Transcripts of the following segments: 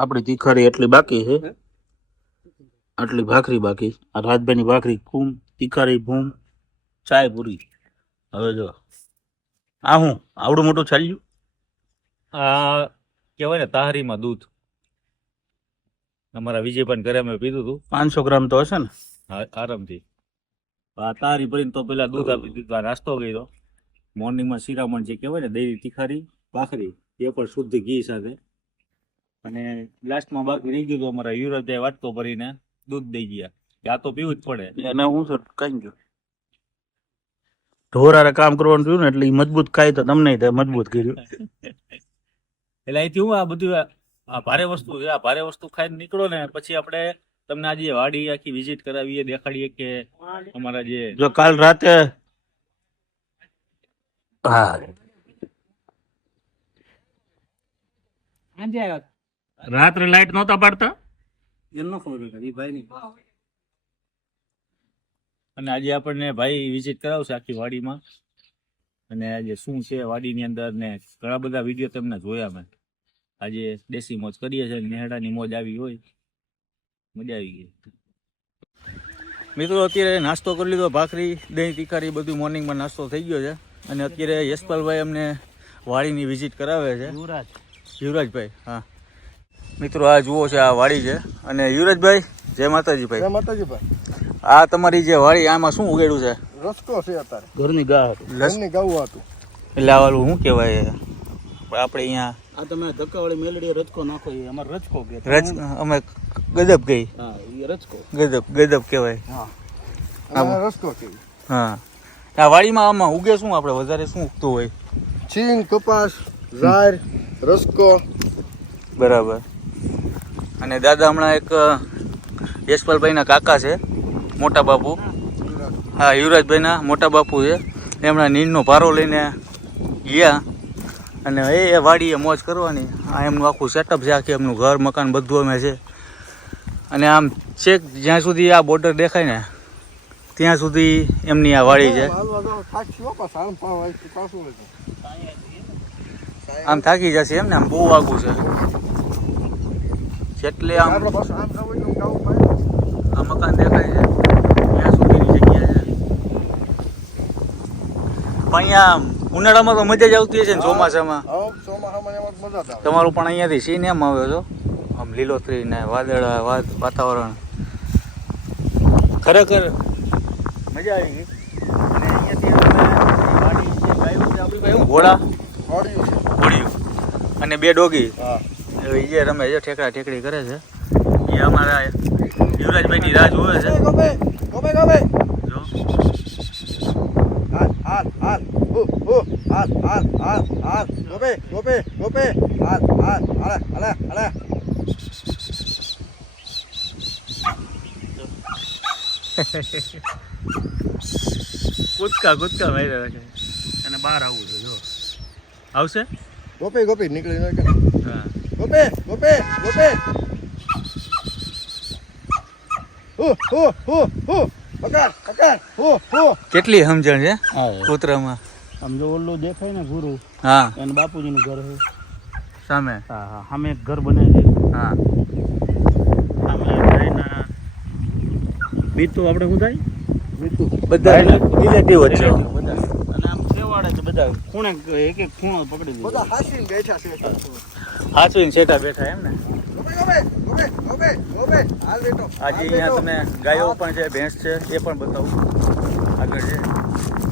આપણી તીખારી એટલી બાકી છે, આટલી ભાખરી બાકી. આ રાજભાઈની ભાખરી કુમ, તીખારી ભૂમ, ચાય પૂરી. હવે જો આ હું આવડું મોટું છાલ્યું, આ કહેવાય ને તાહરીમાં દૂધ. અમારા વિજયભાઈ ઘરે અમે પીધું હતું 500 ગ્રામ તો હશે ને. આરામથી. આ તાહરી ભરીને તો પેલા દૂધ આપી દીધું. આ નાસ્તો કર્યો મોર્નિંગમાં. શિરામણ જે કહેવાય ને દહીં તીખારી ભાખરી, એ પણ શુદ્ધ ઘી સાથે. અને લાસ્ટમાં બાકી રહી ગયું હતું અમારા યુવરાજભાઈ વાટકો ભરીને દૂધ દઈ ગયા. આ તો પીવું જ પડે. એને હું સર કઈ ગયો ઢોરારે કામ કરવાનું થયું ને એટલે ઈ મજબૂત ખાય તો તમને થાય મજબૂત કર્યું. એટલે અહીંથી હું આ બધું આ ભારે વસ્તુ છે. આ ભારે વસ્તુ ખાઈને નીકળો ને પછી આપણે તમને આજે વાડી આખી વિઝિટ કરાવીએ, દેખાડીએ કે અમારા જે જો કાલ રાતે હા રાત્રે લાઈટ નહોતા પાડતા એનો ખબર એ ભાઈ ની. અને આજે આપણને ભાઈ વિઝિટ કરાવશે આખી વાડીમાં. અને આજે શું છે વાડીની અંદર ને ઘણા બધા વિડીયો તમને જોયા મેં. આજે દેશી મોજ કરીએ છીએ, નેહડાની મોજ આવી હોય, મજા આવી ગઈ. મિત્રો અત્યારે નાસ્તો કરી લીધો, ભાખરી દહીં તીખારી બધું મોર્નિંગમાં નાસ્તો થઈ ગયો છે. અને અત્યારે યશપાલભાઈ અમને વાડીની વિઝિટ કરાવે છે. યુવરાજભાઈ, હા મિત્રો આ જુઓ છે આ વાડી છે. અને યુવરાજભાઈ જય માતાજી ભાઈ. જય માતાજી ભાઈ. આ તમારી જે વાડી આમાં શું ઉગેડ્યું છે? રસકો છે અત્યારે. ઘરની ગા ઘરની ગાવું હતું. એટલે આ વાળું શું કહેવાય આપણે અહીંયા? આ તમે ધક્કાવાળી મેલડી રચકો નાખો, એ અમારે રચકો કે અમે ગદબ ગઈ. હા એ રચકો ગદબ કહેવાય. હા રસકો કેવી. હા આ વાડીમાં આમાં ઉગે શું? આપણે વધારે શું ઉગતું હોય? ચીન, કપાસ, ઝાર, રસકો. બરાબર. અને દાદા હમણાં એક યશપાલભાઈના કાકા છે, મોટા બાપુ. હા યુવરાજભાઈના મોટા બાપુ છે. એમના નીંદનો પારો લઈને ગયા અને એ વાડીએ મોજ કરવાની. આ એમનું આખું સેટઅપ છે, આખી એમનું ઘર મકાન બધું અમે છે. અને આમ છેક જ્યાં સુધી આ બોર્ડર દેખાય ને ત્યાં સુધી એમની આ વાડી છે. આમ થાકી જશે એમ ને, આમ બહુ આગું છે. જેટલે આમ આ મકાન દેખાય છે ત્યાં સુધીની જગ્યા છે. પણ અહીંયા ઉનાળામાં તો મજા જ આવતી હશે ને ચોમાસામાં? તમારું પણ અહીંયાથી સીન એમ આવ્યો છો, આમ લીલોતરી ને વાદળા વાતાવરણ ખરેખર મજા આવી ગઈ. અને અહીંયાથી ઘોડા ઘોડિયું અને 2 ડોગી જે રમે છે, ઠેકડા ઠેકડી કરે છે. એ અમારા યુવરાજભાઈની રાહ જોવે છે. કૂદકા મારી રહ્યા છે. અને બહાર આવવું છે. જો આવશે ગોપી નીકળી હા. ગોપે કેટલી સમજણ છે કૂતરામાં? આમ જો ઓલું દેખાય ને ગુરુ, હા એને બાપુજીનું ઘર છે સામે. હા હા સામે એક ઘર બને છે. હા સામે ગાયના બીજ તો આપણે શું થાય બધા રિલેટિવ જ છે. બધા અને આમ છેવાડે છે બધા ખૂણે એક ખૂણો પકડી દીધો. બધા હાસીને બેઠા છે. હાચવીને છેટા બેઠા એમ ને. આજે અહીંયા તમે ગાયો પણ છે, ભેંસ છે, એ પણ બતાવું. આગળ છે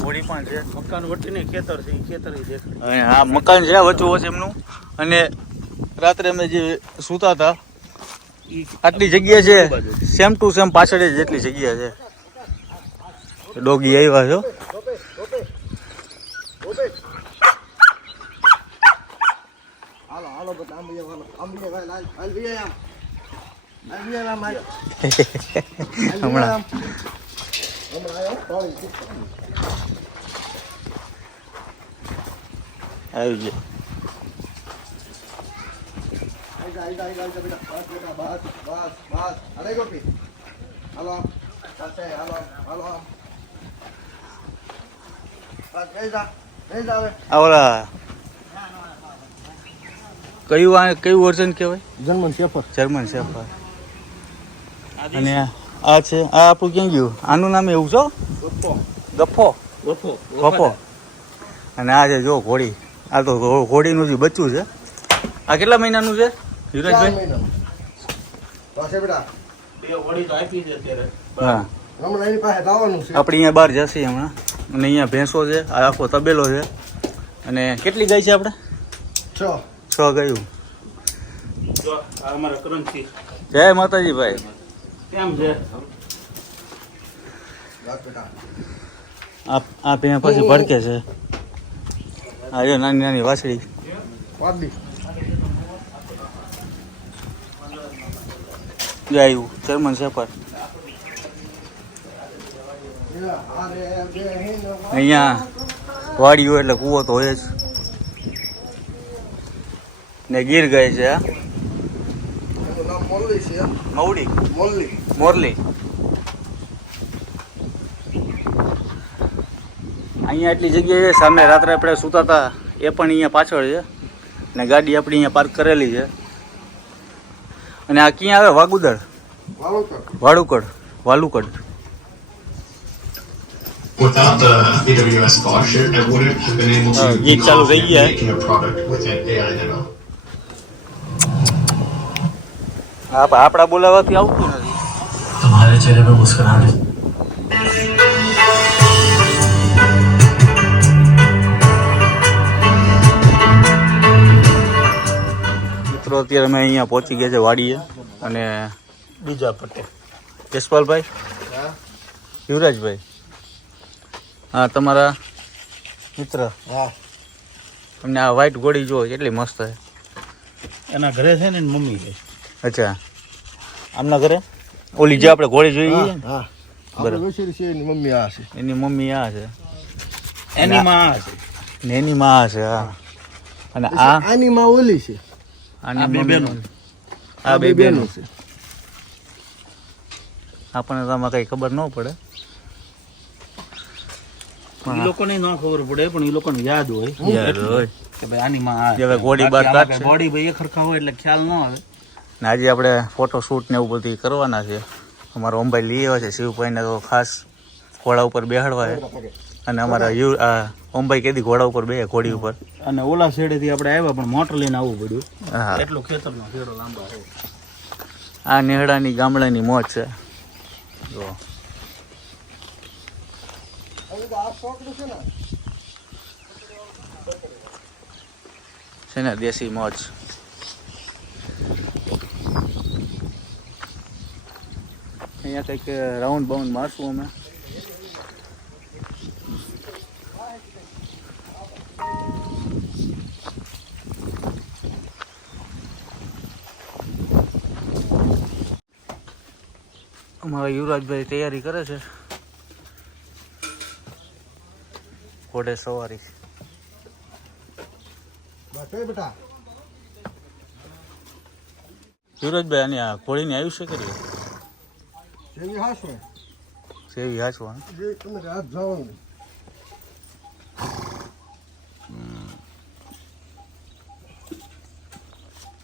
ઘોડી પણ છે. મકાન વટીને ખેતર છે, એ ખેતર દેખાય. અને આ મકાન છે વચ્ચોવચ એમનું. અને રાત્રે અમે જે સૂતા હતા આટલી જગ્યા છે, સેમ ટુ સેમ પાછળ જેટલી જગ્યા છે. ડોગી આવ્યા છો. હમણાં આવી જાય. ઓલા કયું વર્ઝન કહેવાય? German shepherd. German shepherd. અને આ છે, આ આપણું ક્યાં ગયું? આનું નામ એવું છો? ગફો. ગફો. અને આ છે જો ઘોડી. આ તો ઘોડીનું જે બચ્ચું છે. આ કેટલા મહિનાનું છે યુવરાજભાઈ? પાસે બેટા. બે ઘોડી તો આપી છે અત્યારે. હા. હમણાં એની પાસે લાવવાનું છે. આપણે અહીંયા બહાર જશે હમણાં. અને અહીંયા ભેંસો છે, આ આખો તબેલો છે. અને કેટલી ગાય છે આપણે? 6 ગાયું. જો આ અમારા કરણસિંહ. જય માતાજી ભાઈ. કેમ છે? આ ભેં પછી ભડકે છે. આ જો નાની નાની વાસળી. વાદી. જો આવ્યું જર્મન શેફર. અહીંયા વાડી હોય એટલે કૂવો તો હોય જ. ને ગીર ગાય છે. એનું નામ મોરલી છે. મવડી. મોરલી. મોરલી. અહીંયા એટલી જગ્યાએ સામે રાત્રે આપણે સૂતા હતા એ પણ અહીંયા પાછળ છે. ને ગાડી આપણી અહીંયા પાર્ક કરેલી છે. અને આ ક્યાં આવે? વાગુદર. વાલુકડ. Without the AWS scholarship, I wouldn't have been able to gig ચાલુ થઈ ગયા. making a product within AI ML. આપણા બોલાવાથી આવતું નથી. तुम्हारे चेहरे पे मुस्कुराहट મિત્રો અત્યારે અમે અહીંયા પહોંચી ગયા છે વાડીએ. અને બીજા પટેલ યશપાલભાઈ, યુવરાજભાઈ, હા તમારા મિત્ર. હા. તમને આ વ્હાઈટ ઘોડી જો કેટલી મસ્ત છે. એના ઘરે છે ને એની મમ્મી છે. અચ્છા, આમના ઘરે ઓલી જે આપણે ઘોડી જોઈએ છે ને? હા. બરાબર. આપણે વેચેલી છે એની મમ્મી આ છે. એની મમ્મી આ છે. એની માં છે. ને એની માં આ છે. હા. અને આ આની માં ઓલી છે. આની બે મમ્મી. બહેનો. આ બે બહેનો છે. આપણને તો આમાં કઈ ખબર ન પડે. એ લોકોને ન ખબર પડે પણ એ લોકોને યાદ હોય યાર હોય કે ભાઈ આની માં આ કે હવે ઘોડી બાર કાઢશે. બોડી ભાઈ એક સરખા હોય એટલે ખ્યાલ ન આવે. ને આજે આપણે ફોટો શૂટ ને એવું બધું કરવાના છે. અમારો અંબાઈ લઈ આવ્યા છે શિવભાઈને તો ખાસ ઘોડા ઉપર બેહાડવા છે. અને અમારા અંબાઈ કેદી ઘોડા ઉપર બે ઘોડી ઉપર. અને ઓલા છેડેથી આપણે આવ્યા પણ મોટર લઈને આવવું પડ્યું. હા, એટલું ખેતરનો ઘેરો લાંબા છે. આ નેહડાની ગામડાની મોજ છે. જો છે ને દેશી મોજ. અહીંયા કંઈક રાઉન્ડ બાઉન્ડ મારશું અમે. અમારા યુવરાજભાઈ તૈયારી કરે છે ઘોડે સવારી. બેટા. યુવરાજભાઈ આની આ ઘોડીની આયુષ્ય કરીએ જેવી હાસો. સેવી હાચવા. જે તમે રાત જવાનું.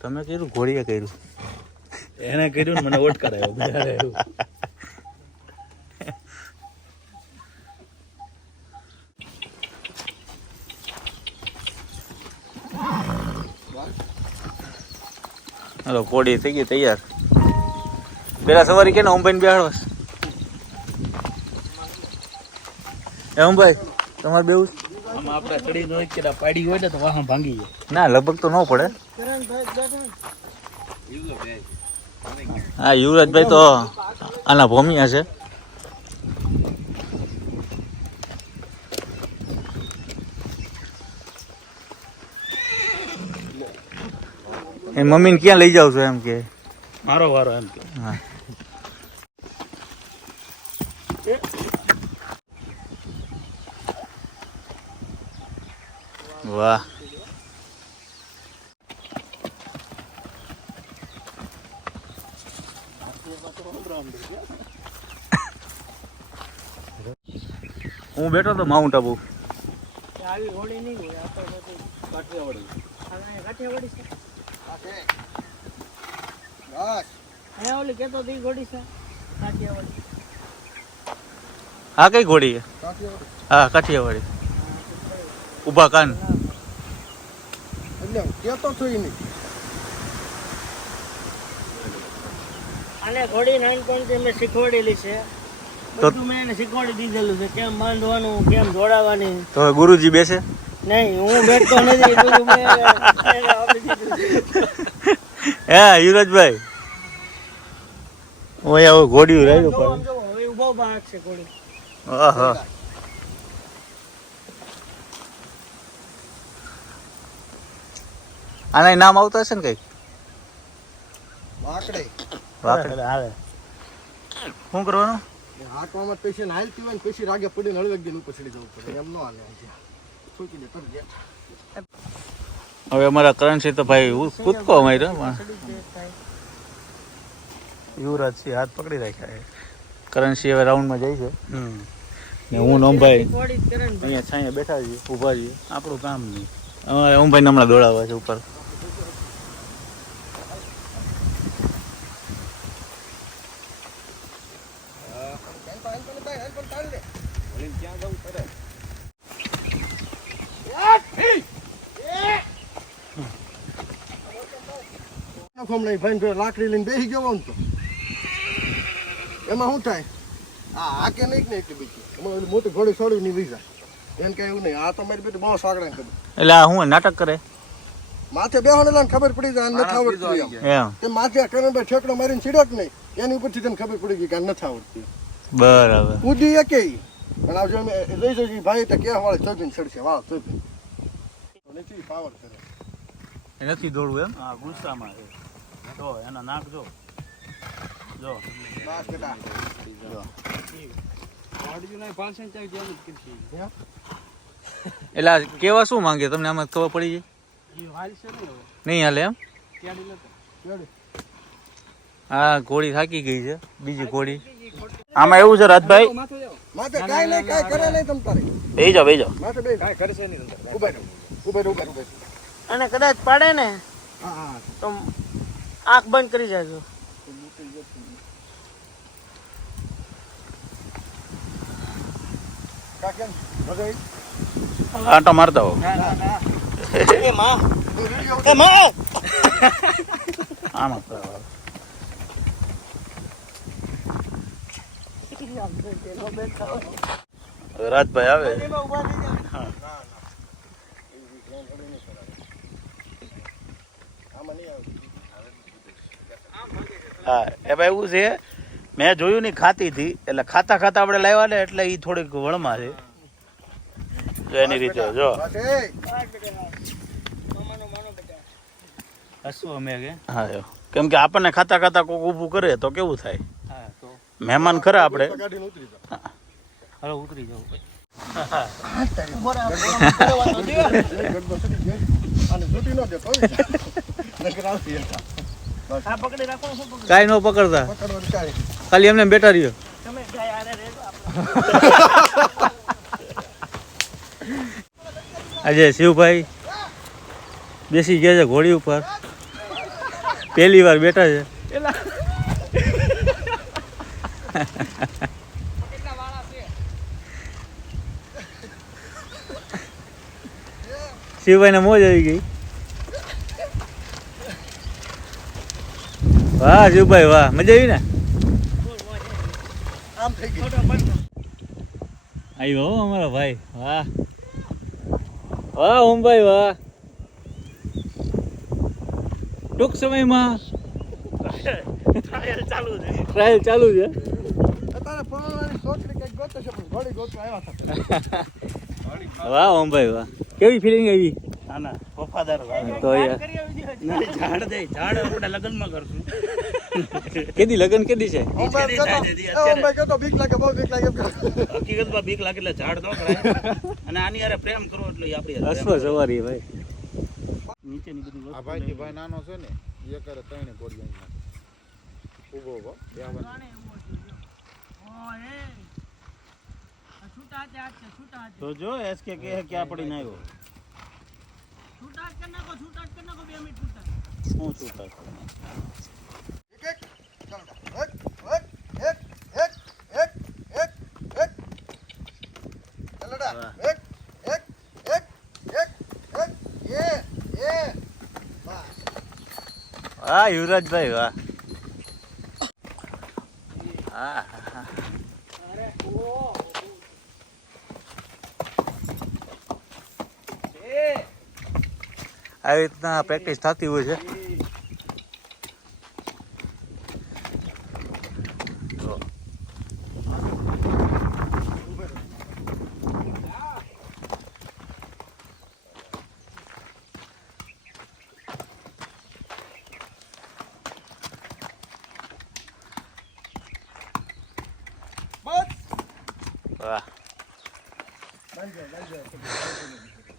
તમે કર્યું ઘોડીએ કર્યું? એને કર્યું ને મને ઓટ કરાયો બિચારે એવું. હાલો ઘોડી થઈ ગઈ તૈયાર. પેલા સવારી કે ને ઓમભાઈ ને બેહાડવા એ ઓમભાઈ તમારે બેવું છે? આમાં આપણે ચડી નો કે પાડી હોય ને તો વાહન ભાંગી જાય. ના લગભગ તો ન પડે. હા યુવરાજભાઈ તો આના ભોમિયા છે. એ મમ્મીને ક્યાં લઈ જાવ છો એમ કે? મારો વારો એમ કે. હા. વાહ. હું બેઠો તો માઉન્ટ આબુ. બસ ઓલી કેતો તી ઘોડી છે કાઠિયાવાડી. હા કઈ ઘોડી છે? કાઠિયાવાડી. હા કાઠિયાવાડી. ઊભા કાન. એટલે હું કહેતો છું ઈ નહીં. આને ઘોડી નાનપણથી મેં શીખવાડેલી છે. બધું મેં એને શીખવાડી દીધેલું છે, કેમ બાંધવાનું, કેમ દોડાવવાની. તો હવે ગુરુજી બેસે? નહીં, હું બેઠતો નથી. બધું મેં એને આપી દીધું છે. હે યુવરાજભાઈ, ઓય હવે ઘોડીયું રહ્યું જોવો, પણ. જોવો, હવે ઊભો ઊભા હાંકશે ઘોડી. આહા. આના નામ આવતા હશે ને કઈક? વાકડે વાકડે આવે. શું કરવાનું? એ હાંકવામાં જ પછી હાલતી હોય ને પછી રાગે પડીને હળવેક દિન ઉપર ચડી જવું પડે. એમ ન હાલે આજે. છૂટી દે તર ગયા. હવે અમારા કરણસિંહ તો ભાઈ કૂદકો માર્યો પણ યુવરાજ સિંહ હાથ પકડી રાખ્યા છે. કરણસિંહ હવે રાઉન્ડમાં જાય છે ને હું ને ઓમભાઈ શીખવાડી જ કરે ને ભાઈ. અહીંયા છાંયે બેઠા છીએ, ઊભા છીએ. આપણું કામ નહીં. અમારે ઓમભાઈને હમણાં દોડાવવા છે ઉપર. ભાઈ લાકડી લઈને બેસી ગયો હોઉં ને તો એમાં શું થાય? આ કે નહીં ને એટલી બધી એમાં ઓલી મોટી ઘોડી છોડી ની વીઝા એને કઈ એવું નહીં. આ તો મારી બેટી બહુ સાગડા ખબર એટલે આ હું નાટક કરે માથે બેહવાને ખબર પડી જાય નથી આવડતું એમ. એમ? તે માથે કરણભાઈ ઠેકડો મારીને ચીડ્યો કે નહીં એની ઉપરથી તને ખબર પડી ગઈ કે આ નથી આવડતી. બરાબર. કૂદી એ કે પણ આવજો અમે લઈ જજો ભાઈ તો ક્યાં વાળે ચોપીને ચડશે વાહ ચોપીને નથી પાવર કરે. એ નથી દોડવું એમ? હા ગુસ્સામાં છે. જો એના નાક જો જો બસ બેટા જો. હે? એટલે આ કેવા શું માંગે તમને આમાં ખબર પડી જાય? નહીં હાલે એમ? રેડી? હા ઘોડી થાકી ગઈ છે, બીજી ઘોડી. આમાં એવું છે રાજભાઈ, માથે કાંઈ નહીં કાંઈ કરે નહીં તમ તારે બેહી જાઓ બેહી જાઓ. માથે બે કાંઈ કરશે નહીં તમ તારે. ઉભા રહો ઉભા રહો ઉભા રહો. અને કદાચ પાડે ને હા હા તો આંખ બંધ કરી જાજો. કાકેમ મજા આવી? આંટો મારતા હો. એ માં, તું રેડી આવ? એ માં. આમાં કરો. હવે રાજભાઈ આવે. ઉભા થઈ જાઓ. આમાં નહીં આવે. હા એ ભાઈ એવું છે, મેં જોયું નહીં ખાતી હતી એટલે ખાતા ખાતા આપણે લાવ્યા ને એટલે એ થોડીક વળમાં છે. જો એની રીતે જો બસ એ મામાનો માનો બેટા. હસવું અમે કે હા જો. કેમ કે આપણને ખાતા ખાતા કોક ઊભું કરે તો કેવું થાય? હા તો મહેમાન ખરા આપણે. ગાડીને ઉતરી જાઓ. હવે ઉતરી જવું ભાઈ. અને છૂટી ન દેતો હોય. નકર આવતી એમ. બસ આ પકડી રાખો ને, શું પકડી? કાંઈ ન પકડતા, પકડવાનું કાંઈ. ખાલી એમને બેઠા રહ્યો. તમે જાય આરે રહેજો આપણે. આજે શિવભાઈ બેસી ગયા છે ઘોડી ઉપર, પહેલી વાર બેઠા છે. શિવભાઈ ને મોજ આવી ગઈ. વાહ શિવભાઈ વાહ, મજા આવી ને? આમ થઈ ગઈ. આવ્યો હો અમારો ભાઈ. વાહ વાહ ઓમભાઈ વાહ. ટૂંક સમયમાં ટ્રાયલ ચાલુ છે. ટ્રાયલ ચાલુ છે. અત્યારે પરણવાની છોકરી કંઈક ગોતે છે પણ ઘોડી ગોતવા આવ્યા હતા. વાહ ઓમભાઈ વાહ. કેવી ફિલિંગ આવી? ના વફાદાર તો યાર ઝાડ દે ઝાડ આપણે લગ્નમાં કરશું. કેદી લગન કેદી છે? ઓમભાઈ કહેતો બીક લાગે બહુ બીક લાગે એમ કરે. હકીકતમાં બીક લાગે એટલે ઝાડ ન કરાય અને આની હારે પ્રેમ કરવો એટલે ઈ આપણી હારે અશ્વ સવારી ભાઈ. નીચેની બધી વસ્તુ આ ભાઈ ભાઈ નાનો છે ને એ કરે ત્રણે ગોળીઓ ઊભો ઊભો છૂટા હાથે હાથ છે, છૂટા હાથે. તો જો એસકે કે ક્યાં પડીને આવ્યો. છૂટા હાથ કરી નાખો, છૂટા હાથ કરી નાખો, 2 મિનિટ છૂટા. શું શું થાય એક ચાલો એક ચાલો વાહ. એક એ બસ વાહ યુવરાજભાઈ વાહ હા આવી રીતના પ્રેક્ટિસ થતી હોય છે તો બસ વાહ બંધ